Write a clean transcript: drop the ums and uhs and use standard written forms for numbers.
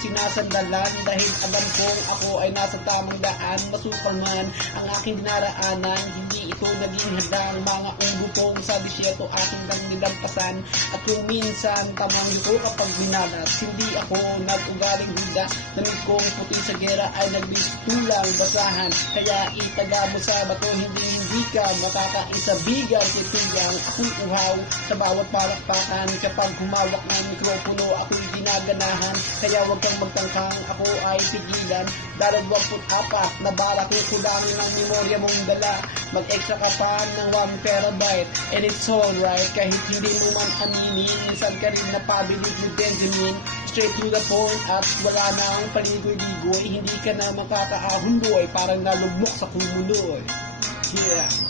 sinasandalan dahil alam kong ako ay nasa tamang daan. Masukal man ang aking dinaraanan, hindi ito naging hadang. Mga umbupong sa disyerto aking lang nilampasan, at kung minsan tamang yuko kapag binalas, hindi ako nag-ugaling hudas. Damit kong puti sa gera ay nagbistulang basahan, kaya itaga mo sa bato, hindi ka makakaisabigan. Titigang ako'y uhaw sa bawat palakpakan, kapag humawak ng mikropono ako'y ginaganahan. Kaya wag kang magtangkang, ako ay pigilan. 24 na bala kung kulangin ang memorya mong dala. Mag-extra ka pa ng 1 terabyte, and it's alright. Kahit hindi mo man aminin, minsan ka rin napabilib ni Benjamin. Straight to the point at wala na ang paligoy-ligoy. Hindi ka na makakaahundoy, parang nalugmok sa kumuloy. Yeah.